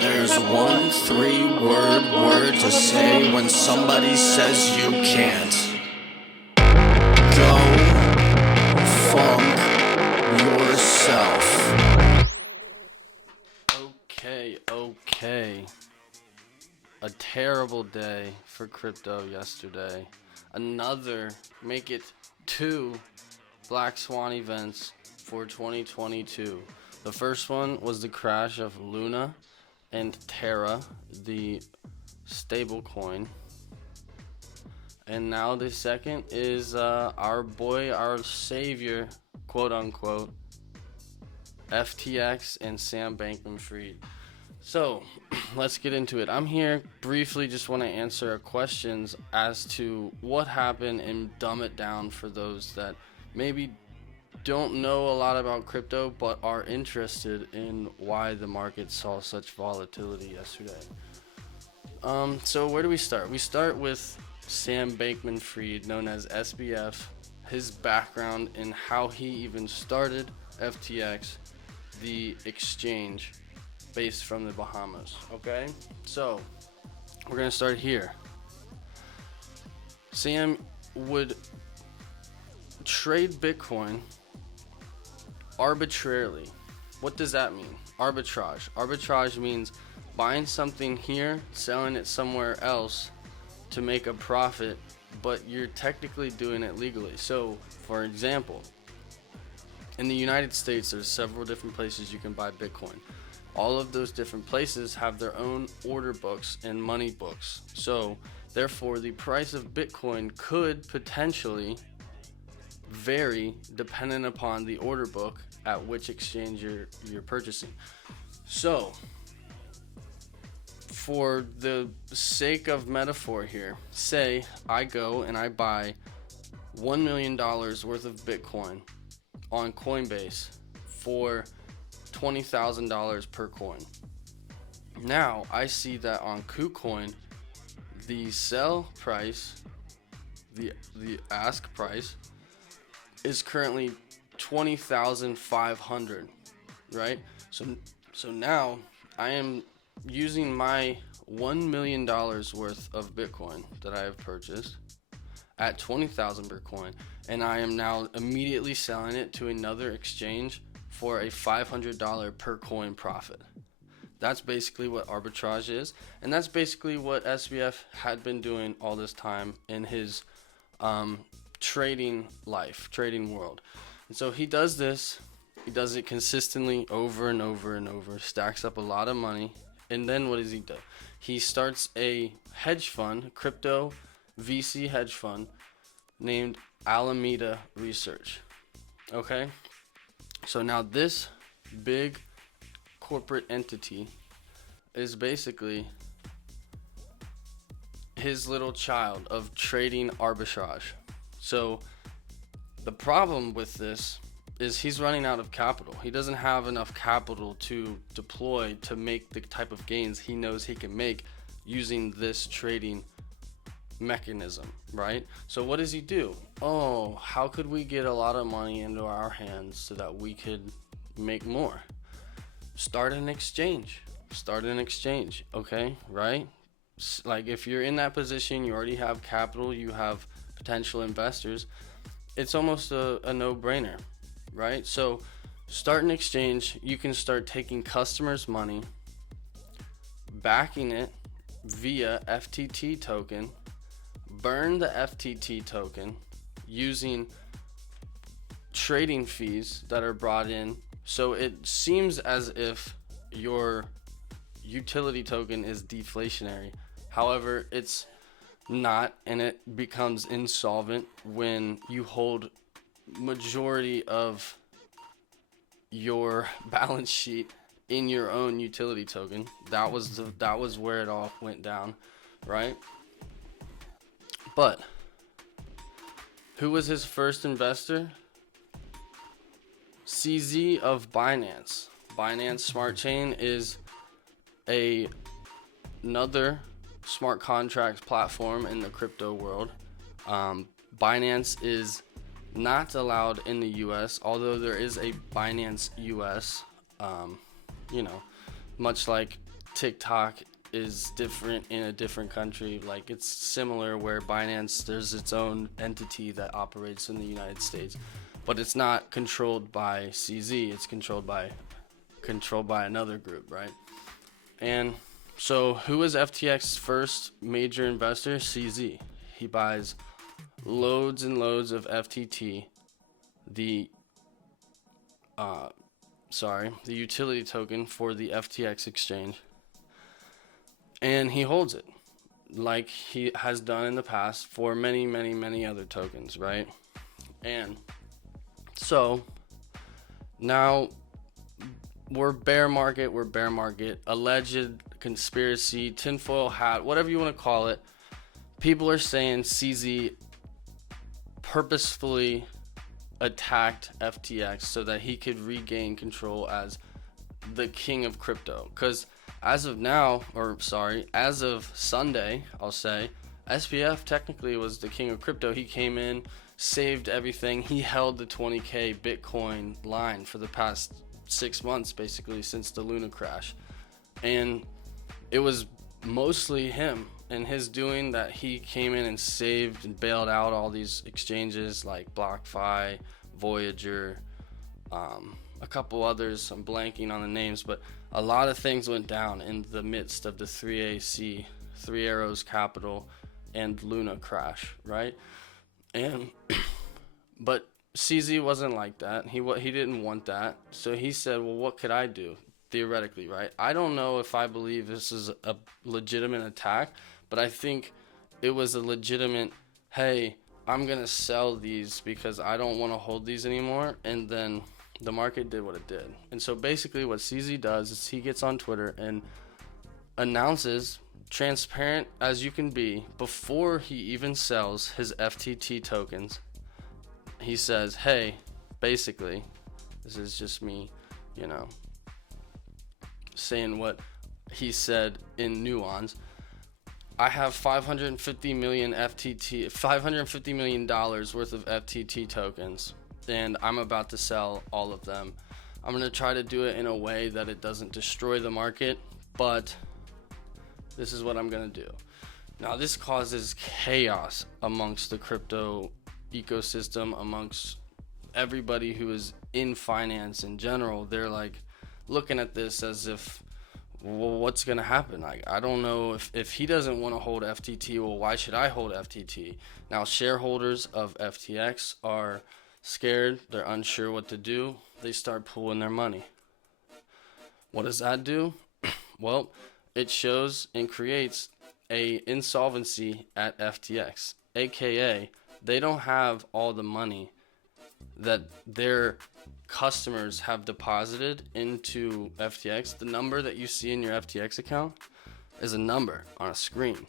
There's one three-word to say when somebody says you can't. Go funk yourself. Okay. A terrible day for crypto yesterday. Make it 2 Black Swan events for 2022. The first one was the crash of Luna and Terra, the stable coin. And now the second is our boy, our savior, quote unquote, FTX and Sam Bankman-Fried. So let's get into it. I'm here briefly, just want to answer questions as to what happened and dumb it down for those that maybe don't know a lot about crypto but are interested in why the market saw such volatility yesterday. So where do we start? We start with Sam Bankman-Fried, known as SBF, his background and how he even started FTX, the exchange based from the Bahamas. Okay, so we're gonna start here. Sam would trade Bitcoin arbitrarily. What does that mean? Arbitrage means buying something here, selling it somewhere else to make a profit, but you're technically doing it legally. So for example, in the United States, there's several different places you can buy Bitcoin. All of those different places have their own order books and money books. So therefore, the price of Bitcoin could potentially vary depending upon the order book at which exchange you're purchasing. So for the sake of metaphor here, say I go and I buy $1 million worth of Bitcoin on Coinbase for $20,000 per coin. Now I see that on KuCoin, the sell price, the ask price, is currently $20,500, right? So now I am using my $1 million worth of Bitcoin that I have purchased at 20,000 per coin, and I am now immediately selling it to another exchange for a $500 per coin profit. That's basically what arbitrage is, and that's basically what SBF had been doing all this time in his trading world. And so he does this, he does it consistently over and over and over, stacks up a lot of money, and then what does he do? He starts a hedge fund, crypto VC hedge fund named Alameda Research. Okay? So now this big corporate entity is basically his little child of trading arbitrage. So the problem with this is he's running out of capital. He doesn't have enough capital to deploy to make the type of gains he knows he can make using this trading mechanism, right? So what does he do? Oh, how could we get a lot of money into our hands so that we could make more? Start an exchange, okay, right? Like if you're in that position, you already have capital, you have potential investors, it's almost a no-brainer, right? So start an exchange. You can start taking customers' money, backing it via FTT token, burn the FTT token using trading fees that are brought in. So it seems as if your utility token is deflationary. However, it's not, and it becomes insolvent when you hold majority of your balance sheet in your own utility token. That was where it all went down, right? But who was his first investor? CZ of Binance. Binance Smart Chain is another smart contracts platform in the crypto world. Binance is not allowed in the US, although there is a Binance US, much like TikTok is different in a different country. Like, it's similar where Binance, there's its own entity that operates in the United States, but it's not controlled by CZ. It's controlled by another group, right? And so who is FTX's first major investor? CZ. He buys loads and loads of FTT, the utility token for the FTX exchange, and he holds it like he has done in the past for many, many, many other tokens, right? And so now we're bear market, alleged conspiracy, tinfoil hat, whatever you want to call it. People are saying CZ purposefully attacked FTX so that he could regain control as the king of crypto. Because as of Sunday, I'll say, SBF technically was the king of crypto. He came in, saved everything. He held the 20K Bitcoin line for the past 6 months, basically, since the Luna crash. And it was mostly him and his doing that he came in and saved and bailed out all these exchanges like BlockFi, Voyager, a couple others. I'm blanking on the names, but a lot of things went down in the midst of the 3AC, Three Arrows Capital, and Luna crash, right? And but CZ wasn't like that. He didn't want that. So he said, well, what could I do? Theoretically, right? I don't know if I believe this is a legitimate attack, but I think it was a legitimate, hey, I'm going to sell these because I don't want to hold these anymore. And then the market did what it did. And so basically what CZ does is he gets on Twitter and announces, transparent as you can be, before he even sells his FTT tokens. He says, hey, basically, this is just me, saying what he said in nuance. I have $550 million worth of FTT tokens, and I'm about to sell all of them. I'm going to try to do it in a way that it doesn't destroy the market, but this is what I'm going to do. Now, this causes chaos amongst the crypto ecosystem, amongst everybody who is in finance in general. They're like looking at this as if, well, what's going to happen? I don't know if he doesn't want to hold FTT, well, why should I hold FTT? Now, shareholders of FTX are scared. They're unsure what to do. They start pulling their money. What does that do? Well, it shows and creates a insolvency at FTX, aka they don't have all the money that their customers have deposited into FTX. The number that you see in your FTX account is a number on a screen.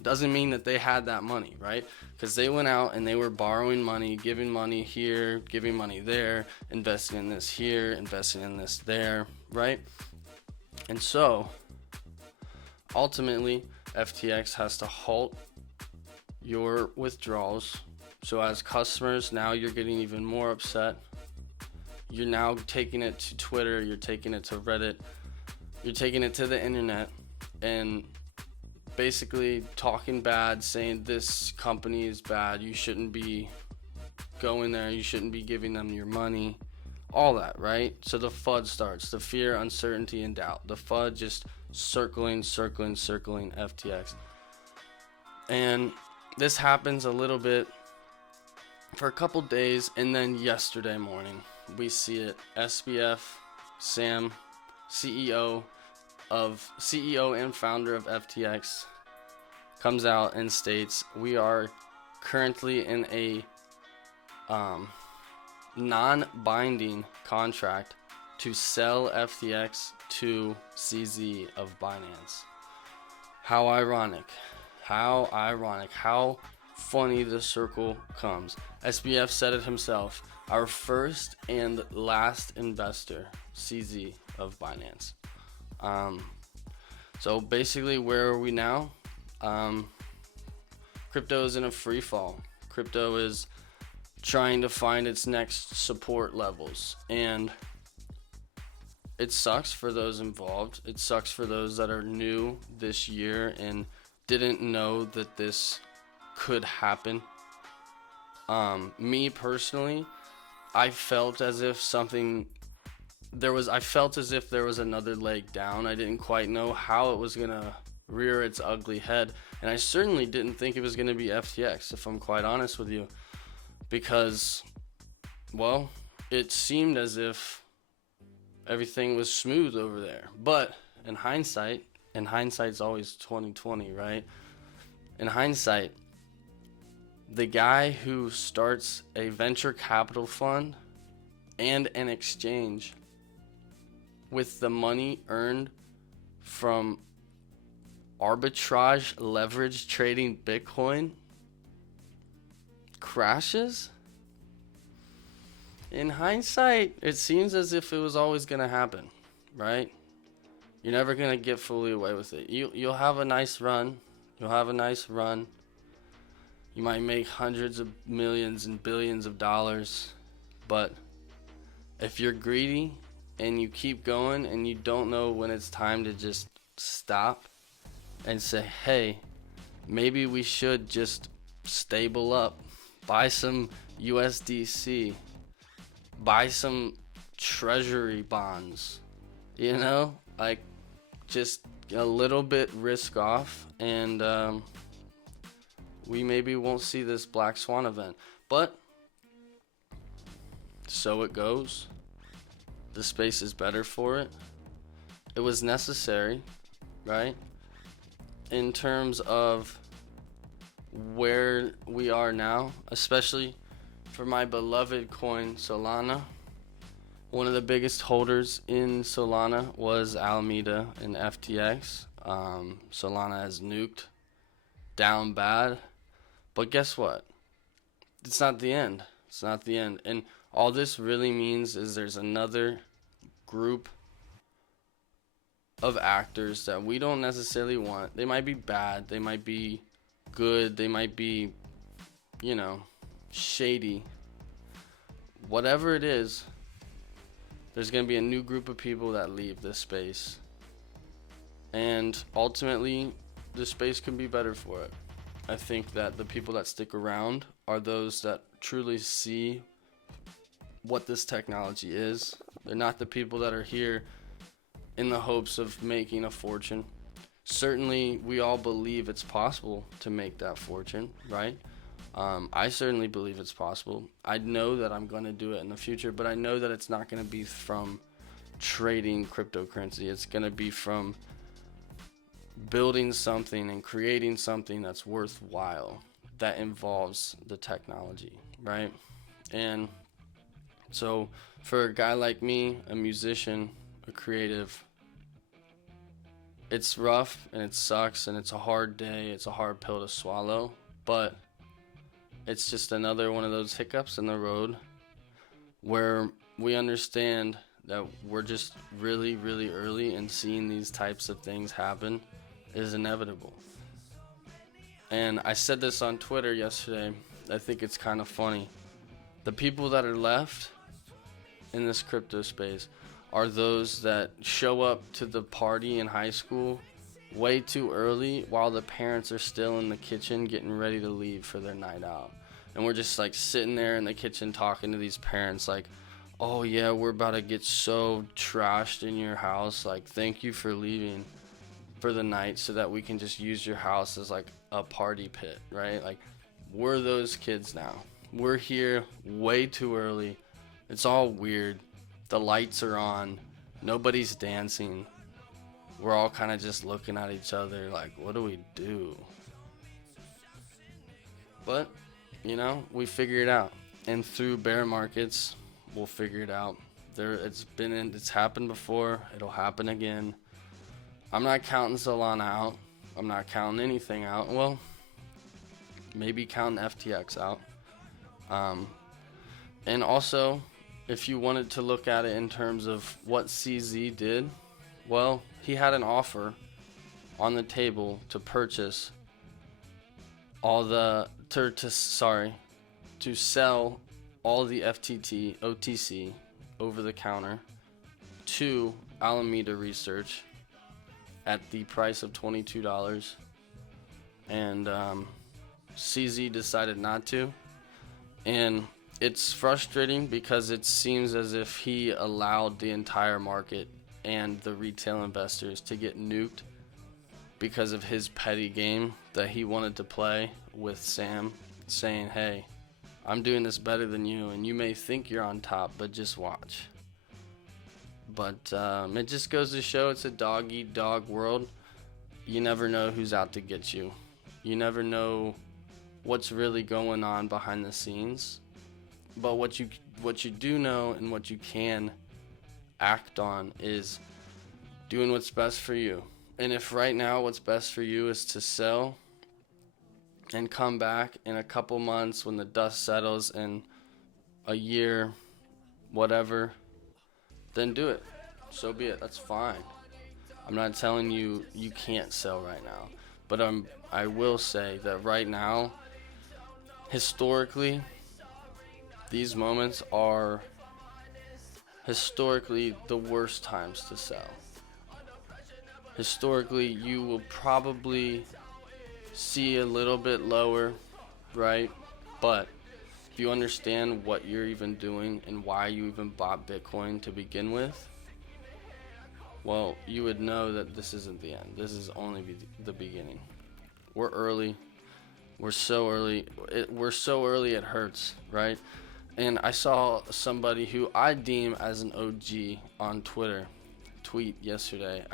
Doesn't mean that they had that money, right? Because they went out and they were borrowing money, giving money here, giving money there, investing in this here, investing in this there, right? And so ultimately, FTX has to halt your withdrawals. So as customers, now you're getting even more upset. You're now taking it to Twitter, you're taking it to Reddit, you're taking it to the internet, and basically talking bad, saying this company is bad, you shouldn't be going there, you shouldn't be giving them your money, all that, right? So the FUD starts, the fear, uncertainty, and doubt. The FUD just circling FTX. And this happens a little bit for a couple days, and then yesterday morning we see it. SBF Sam, CEO and founder of FTX, comes out and states, we are currently in a non-binding contract to sell FTX to CZ of Binance. How ironic. How funny the circle comes. SBF said it himself. Our first and last investor, CZ of Binance. So basically, where are we now? Crypto is in a free fall. Crypto is trying to find its next support levels. And it sucks for those involved. It sucks for those that are new this year and didn't know that this could happen. Me personally, I felt as if there was another leg down. I didn't quite know how it was gonna rear its ugly head, and I certainly didn't think it was gonna be FTX, if I'm quite honest with you, because, well, it seemed as if everything was smooth over there. But in hindsight, and hindsight's always 2020, right? In hindsight, the guy who starts a venture capital fund and an exchange with the money earned from arbitrage leverage trading Bitcoin crashes? In hindsight, it seems as if it was always going to happen, right? You're never going to get fully away with it. You'll have a nice run. You might make hundreds of millions and billions of dollars, but if you're greedy and you keep going and you don't know when it's time to just stop and say, hey, maybe we should just stable up, buy some USDC, buy some treasury bonds, like just a little bit risk off, and we maybe won't see this black swan event. But so it goes. The space is better for it. It was necessary, right? In terms of where we are now, especially for my beloved coin Solana. One of the biggest holders in Solana was Alameda and FTX. Solana has nuked down bad. But guess what? It's not the end. And all this really means is there's another group of actors that we don't necessarily want. They might be bad. They might be good. They might be, shady. Whatever it is, there's going to be a new group of people that leave this space. And ultimately, the space can be better for it. I think that the people that stick around are those that truly see what this technology is. They're not the people that are here in the hopes of making a fortune. Certainly, we all believe it's possible to make that fortune, right? I certainly believe it's possible. I know that I'm going to do it in the future, but I know that it's not going to be from trading cryptocurrency. It's going to be from building something and creating something that's worthwhile that involves the technology, right? And so for a guy like me, a musician, a creative, it's rough and it sucks and it's a hard day. It's a hard pill to swallow, but it's just another one of those hiccups in the road where we understand that we're just really, really early, and seeing these types of things happen is inevitable. And I said this on Twitter yesterday. I think it's kind of funny. The people that are left in this crypto space are those that show up to the party in high school way too early while the parents are still in the kitchen getting ready to leave for their night out. And we're just like sitting there in the kitchen talking to these parents like, oh yeah, we're about to get so trashed in your house. Like, thank you for leaving for the night so that we can just use your house as like a party pit, right? Like, we're those kids now. We're here way too early. It's all weird. The lights are on. Nobody's dancing. We're all kind of just looking at each other like, what do we do? But, we figure it out. And through bear markets, we'll figure it out. It's happened before. It'll happen again. I'm not counting Solana out. I'm not counting anything out. Well, maybe counting FTX out. And also, if you wanted to look at it in terms of what CZ did, well, he had an offer on the table to purchase to sell all the FTT, OTC, over the counter to Alameda Research at the price of $22, and CZ decided not to. And it's frustrating because it seems as if he allowed the entire market and the retail investors to get nuked because of his petty game that he wanted to play with Sam, saying, hey, I'm doing this better than you, and you may think you're on top, but just watch. But it just goes to show it's a dog-eat-dog world. You never know who's out to get you. You never know what's really going on behind the scenes. But what you do know and what you can act on is doing what's best for you. And if right now what's best for you is to sell and come back in a couple months when the dust settles, in a year, whatever, then do it. So be it. That's fine. I'm not telling you you can't sell right now. But I will say that right now, historically, these moments are historically the worst times to sell. Historically, you will probably see a little bit lower, right? But if you understand what you're even doing and why you even bought Bitcoin to begin with, well, you would know that this isn't the end. This is only the beginning. We're early. We're so early. We're so early it hurts, right? And I saw somebody who I deem as an OG on Twitter tweet yesterday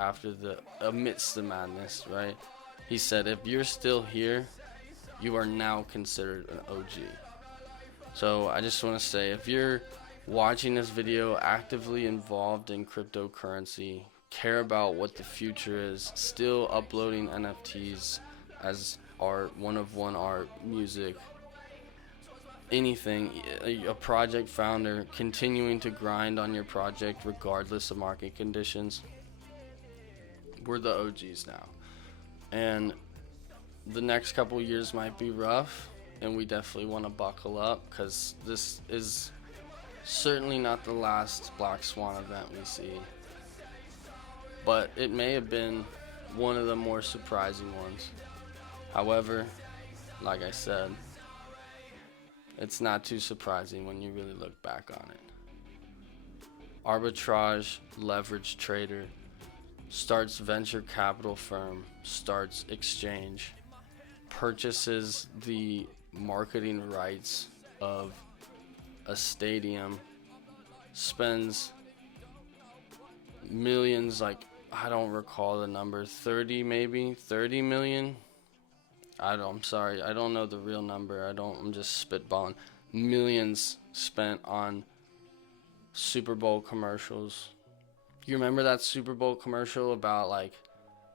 amidst the madness, right? He said, if you're still here, you are now considered an OG. So I just want to say, if you're watching this video actively involved in cryptocurrency, care about what the future is, still uploading NFTs as art, one-of-one art, music, anything, a project founder, continuing to grind on your project regardless of market conditions, we're the OGs now. And the next couple years might be rough, and we definitely want to buckle up, because this is certainly not the last Black Swan event we see. But it may have been one of the more surprising ones. However, like I said, it's not too surprising when you really look back on it. Arbitrage, leverage trader, starts venture capital firm, starts exchange, purchases the marketing rights of a stadium, spends millions, like, I don't recall the number, 30 million. I'm sorry, I don't know the real number. I'm just spitballing. Millions spent on Super Bowl commercials. You remember that Super Bowl commercial about, like,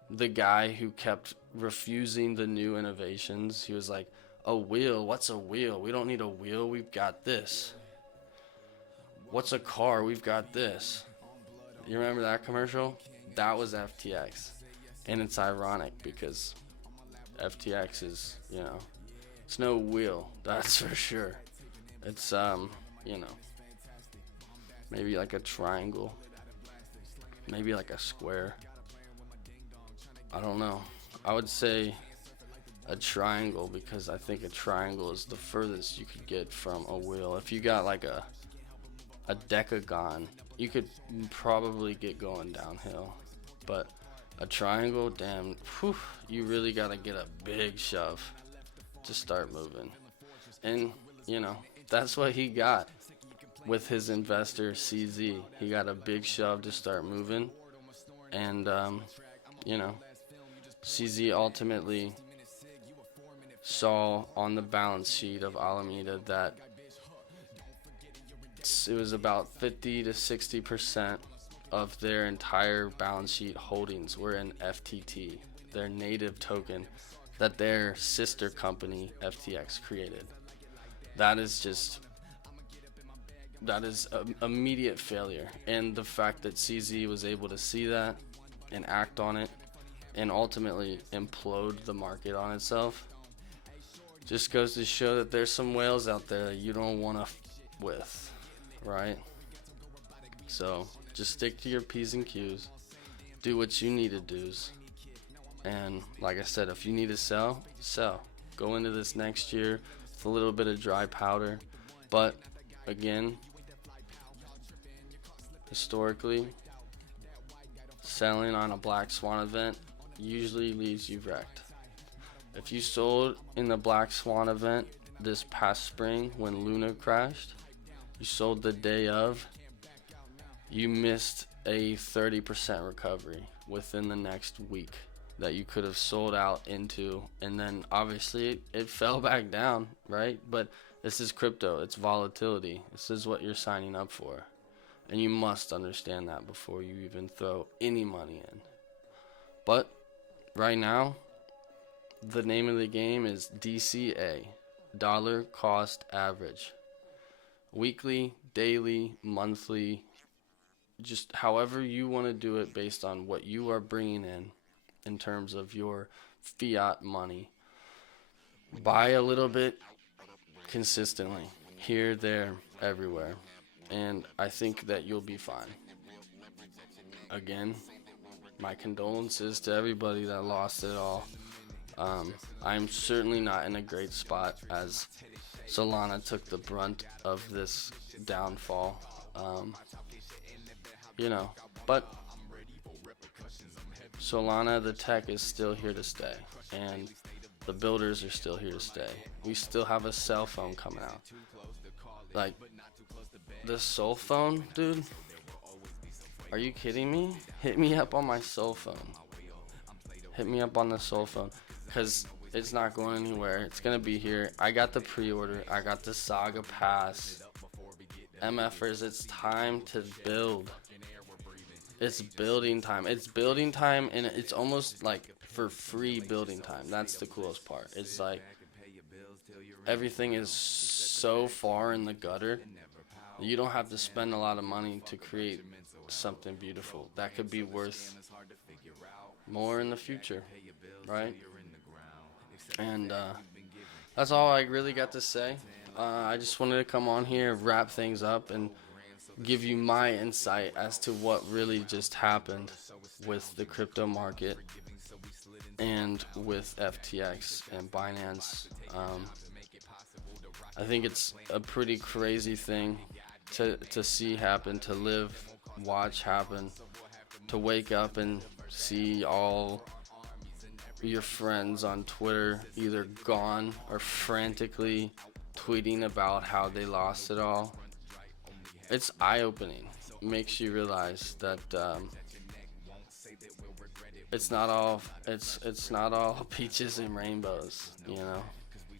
the guy who kept refusing the new innovations? He was like, a wheel? What's a wheel? We don't need a wheel. We've got this. What's a car? We've got this. You remember that commercial? That was FTX. And it's ironic because FTX is, it's no wheel, that's for sure. It's, maybe like a triangle, maybe like a square. I don't know. I would say a triangle, because I think a triangle is the furthest you could get from a wheel. If you got like a decagon, you could probably get going downhill. But a triangle, damn, you really gotta get a big shove to start moving. And, that's what he got with his investor, CZ. He got a big shove to start moving. And, CZ ultimately saw on the balance sheet of Alameda that it was about 50 to 60% of their entire balance sheet holdings were in FTT, their native token that their sister company FTX created. That is immediate failure. And the fact that CZ was able to see that and act on it and ultimately implode the market on itself just goes to show that there's some whales out there that you don't want to with, right? So Just stick to your P's and Q's. Do what you need to do. And like I said, if you need to sell, sell. Go into this next year with a little bit of dry powder. But again, historically, selling on a black swan event usually leaves you wrecked. If you sold in the black swan event this past spring when Luna crashed, you sold the day of, you missed a 30% recovery within the next week that you could have sold out into, and then obviously it fell back down, right? But this is crypto, it's volatility. This is what you're signing up for, and you must understand that before you even throw any money in. But right now, the name of the game is DCA, dollar cost average. Weekly, daily, monthly, just however you want to do it based on what you are bringing in terms of your fiat money. Buy a little bit consistently, here, there, everywhere, and I think that you'll be fine. Again, my condolences to everybody that lost it all. I'm certainly not in a great spot, as Solana took the brunt of this downfall. But Solana, the tech is still here to stay, and the builders are still here to stay. We still have a cell phone coming out. Like, the soul phone, dude? Are you kidding me? Hit me up on my soul phone. Hit me up on the soul phone, because it's not going anywhere. It's going to be here. I got the pre-order. I got the Saga Pass. MFers, it's time to build. It's building time. It's building time, and it's almost like for free building time. That's the coolest part. It's like everything is so far in the gutter, you don't have to spend a lot of money to create something beautiful that could be worth more in the future, right? And that's all I really got to say. I just wanted to come on here, wrap things up, and give you my insight as to what really just happened with the crypto market and with FTX and Binance. I think it's a pretty crazy thing to see happen, to live, watch happen, to wake up and see all your friends on Twitter either gone or frantically tweeting about how they lost it all. It's eye-opening. It makes you realize that it's not all peaches and rainbows, you know.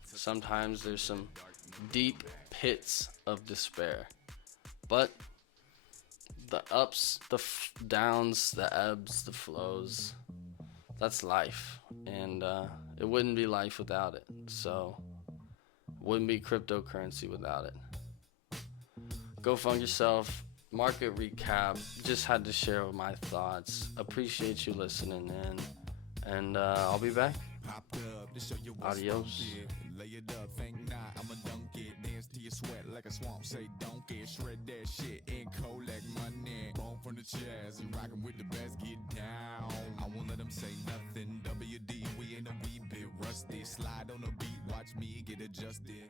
Sometimes there's some deep pits of despair. But the ups, the downs, the ebbs, the flows, that's life. And it wouldn't be life without it. So, wouldn't be cryptocurrency without it. Go fund yourself. Market recap. Just had to share my thoughts. Appreciate you listening in. And I'll be back. Adios. Lay it up, think not, I'ma dunk it. Dance to your sweat like a swamp, say don't get. Shred that shit and collect money. Bone from the chest, and rockin' with the best, get down. I won't let them say nothing. WD, we ain't a wee bit rusty. Slide on the beat, watch me get adjusted.